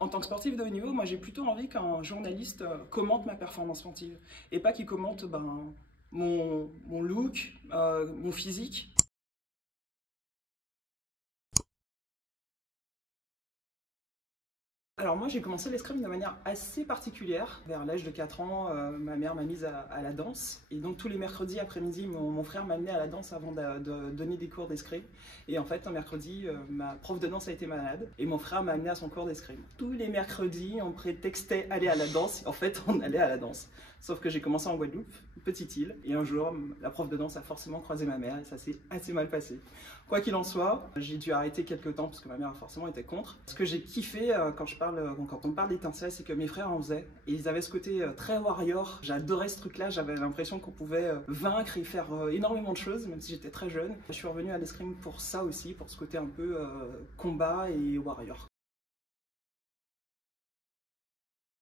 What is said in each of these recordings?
En tant que sportif de haut niveau, moi j'ai plutôt envie qu'un journaliste commente ma performance sportive et pas qu'il commente mon look, mon physique. Alors moi j'ai commencé l'escrime de manière assez particulière. Vers l'âge de 4 ans, ma mère m'a mise à la danse. Et donc tous les mercredis après-midi, mon frère m'a amené à la danse avant de donner des cours d'escrime. Et en fait un mercredi, ma prof de danse a été malade et mon frère m'a amené à son cours d'escrime. Tous les mercredis, on prétextait aller à la danse. En fait on allait à la danse. Sauf que j'ai commencé en Guadeloupe, une petite île. Et un jour, la prof de danse a forcément croisé ma mère et ça s'est assez mal passé. Quoi qu'il en soit, j'ai dû arrêter quelques temps parce que ma mère a forcément été contre. Ce que j'ai kiffé quand on parle d'étincelle, c'est que mes frères en faisaient. Et ils avaient ce côté très warrior. J'adorais ce truc-là, j'avais l'impression qu'on pouvait vaincre et faire énormément de choses, même si j'étais très jeune. Je suis revenu à l'escrime pour ça aussi, pour ce côté un peu combat et warrior.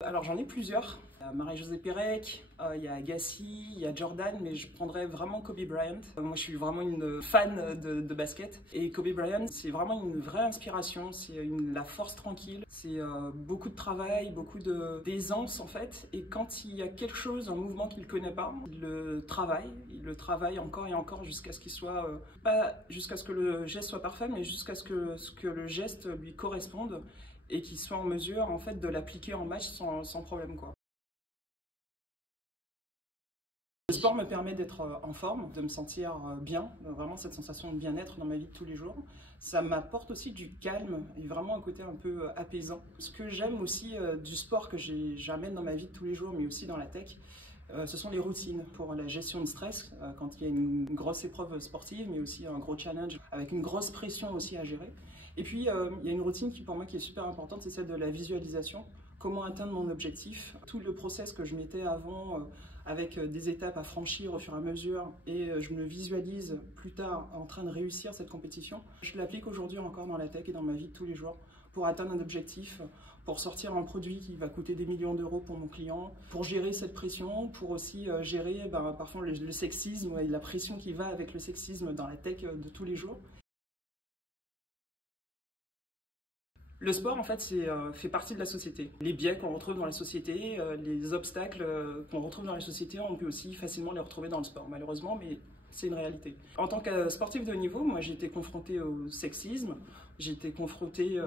Alors j'en ai plusieurs. Il y a Marie-Josée Pérec, il y a Agassi, il y a Jordan, mais je prendrais vraiment Kobe Bryant. Moi je suis vraiment une fan de basket. Et Kobe Bryant, c'est vraiment une vraie inspiration, c'est la force tranquille, c'est beaucoup de travail, beaucoup d'aisance en fait. Et quand il y a quelque chose, un mouvement qu'il ne connaît pas, il le travaille encore et encore jusqu'à ce qu'il soit, pas jusqu'à ce que le geste soit parfait, mais jusqu'à ce que le geste lui corresponde et qu'il soit en mesure en fait de l'appliquer en match sans problème quoi. Le sport me permet d'être en forme, de me sentir bien, vraiment cette sensation de bien-être dans ma vie de tous les jours. Ça m'apporte aussi du calme et vraiment un côté un peu apaisant. Ce que j'aime aussi du sport que j'amène dans ma vie de tous les jours, mais aussi dans la tech, ce sont les routines pour la gestion de stress, quand il y a une grosse épreuve sportive, mais aussi un gros challenge avec une grosse pression aussi à gérer. Et puis, il y a une routine qui pour moi qui est super importante, c'est celle de la visualisation. Comment atteindre mon objectif. Tout le process que je mettais avant avec des étapes à franchir au fur et à mesure et je me visualise plus tard en train de réussir cette compétition. Je l'applique aujourd'hui encore dans la tech et dans ma vie de tous les jours pour atteindre un objectif, pour sortir un produit qui va coûter des millions d'euros pour mon client, pour gérer cette pression, pour aussi gérer parfois le sexisme et la pression qui va avec le sexisme dans la tech de tous les jours. Le sport, en fait, fait partie de la société. Les biais qu'on retrouve dans la société, les obstacles qu'on retrouve dans la société, on peut aussi facilement les retrouver dans le sport, malheureusement, mais c'est une réalité. En tant que sportif de haut niveau, moi, j'ai été confrontée au sexisme, j'ai été confrontée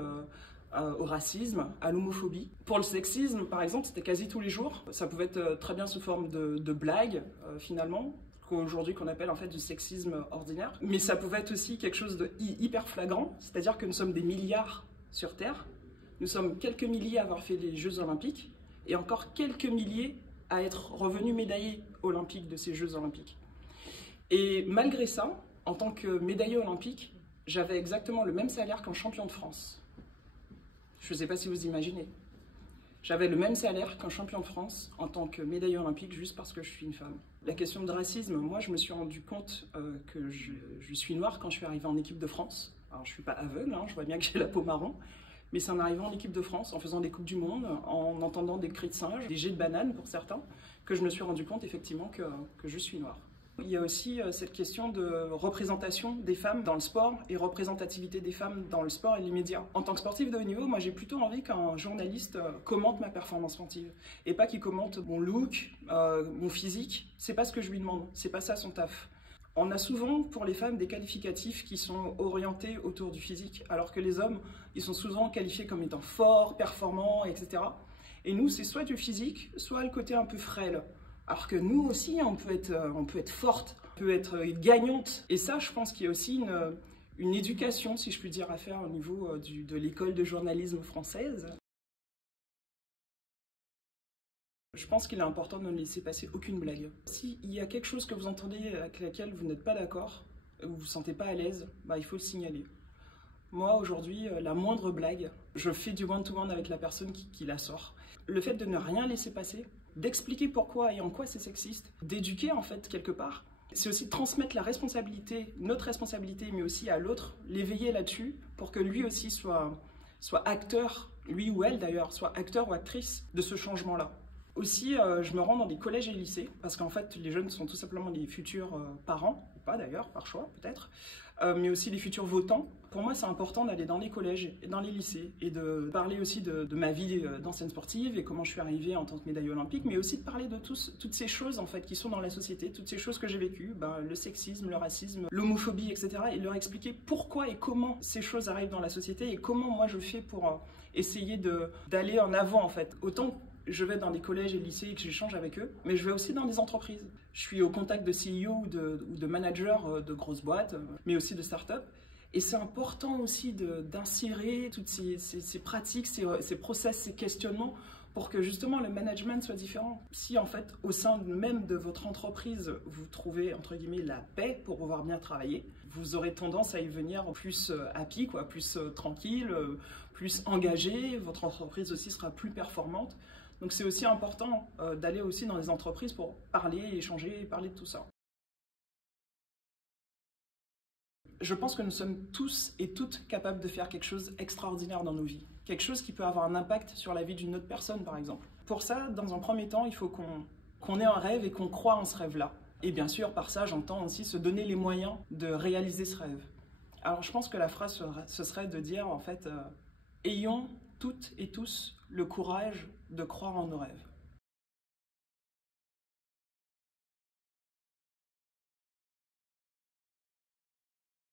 au racisme, à l'homophobie. Pour le sexisme, par exemple, c'était quasi tous les jours. Ça pouvait être très bien sous forme de blagues, finalement, qu'aujourd'hui qu'on appelle en fait du sexisme ordinaire. Mais ça pouvait être aussi quelque chose de hyper flagrant, c'est-à-dire que nous sommes des milliards sur Terre. Nous sommes quelques milliers à avoir fait les Jeux Olympiques et encore quelques milliers à être revenus médaillés olympiques de ces Jeux Olympiques. Et malgré ça, en tant que médaillé olympique, j'avais exactement le même salaire qu'un champion de France. Je ne sais pas si vous imaginez. J'avais le même salaire qu'un champion de France en tant que médaillé olympique juste parce que je suis une femme. La question de racisme, moi je me suis rendu compte que je suis noire quand je suis arrivée en équipe de France. Alors je ne suis pas aveugle, hein, je vois bien que j'ai la peau marron, mais c'est en arrivant en équipe de France, en faisant des Coupes du Monde, en entendant des cris de singe, des jets de bananes pour certains, que je me suis rendu compte effectivement que je suis noire. Il y a aussi cette question de représentation des femmes dans le sport et représentativité des femmes dans le sport et les médias. En tant que sportif de haut niveau, moi j'ai plutôt envie qu'un journaliste commente ma performance sportive et pas qu'il commente mon look, mon physique. C'est pas ce que je lui demande, c'est pas ça son taf. On a souvent pour les femmes des qualificatifs qui sont orientés autour du physique, alors que les hommes, ils sont souvent qualifiés comme étant forts, performants, etc. Et nous, c'est soit du physique, soit le côté un peu frêle. Alors que nous aussi, on peut être forte, on peut être gagnante. Et ça, je pense qu'il y a aussi une éducation, si je puis dire, à faire au niveau de l'école de journalisme française. Je pense qu'il est important de ne laisser passer aucune blague. S'il y a quelque chose que vous entendez avec laquelle vous n'êtes pas d'accord, ou vous ne vous sentez pas à l'aise, il faut le signaler. Moi, aujourd'hui, la moindre blague, je fais du one-to-one avec la personne qui la sort. Le fait de ne rien laisser passer, d'expliquer pourquoi et en quoi c'est sexiste, d'éduquer en fait quelque part, c'est aussi de transmettre la responsabilité, notre responsabilité, mais aussi à l'autre, l'éveiller là-dessus pour que lui aussi soit acteur, lui ou elle d'ailleurs, soit acteur ou actrice de ce changement-là. Aussi, je me rends dans des collèges et lycées, parce qu'en fait, les jeunes sont tout simplement des futurs parents, ou pas d'ailleurs, par choix peut-être, mais aussi des futurs votants. Pour moi, c'est important d'aller dans les collèges et dans les lycées, et de parler aussi de ma vie d'ancienne sportive, et comment je suis arrivée en tant que médaillée olympique, mais aussi de parler de toutes ces choses en fait, qui sont dans la société, toutes ces choses que j'ai vécues, le sexisme, le racisme, l'homophobie, etc., et leur expliquer pourquoi et comment ces choses arrivent dans la société, et comment moi je fais pour essayer d'aller en avant en fait. Autant je vais dans des collèges et lycées et que j'échange avec eux, mais je vais aussi dans des entreprises. Je suis au contact de CEO ou de managers de grosses boîtes, mais aussi de start-up. Et c'est important aussi d'insérer toutes ces pratiques, ces process, ces questionnements pour que justement le management soit différent. Si en fait au sein même de votre entreprise vous trouvez entre guillemets la paix pour pouvoir bien travailler, vous aurez tendance à y venir plus happy, plus tranquille, plus engagé, votre entreprise aussi sera plus performante. Donc c'est aussi important d'aller aussi dans les entreprises pour parler, échanger et parler de tout ça. Je pense que nous sommes tous et toutes capables de faire quelque chose d'extraordinaire dans nos vies. Quelque chose qui peut avoir un impact sur la vie d'une autre personne, par exemple. Pour ça, dans un premier temps, il faut qu'on ait un rêve et qu'on croie en ce rêve-là. Et bien sûr, par ça, j'entends aussi se donner les moyens de réaliser ce rêve. Alors je pense que la phrase, ce serait de dire, en fait, ayons toutes et tous le courage de croire en nos rêves.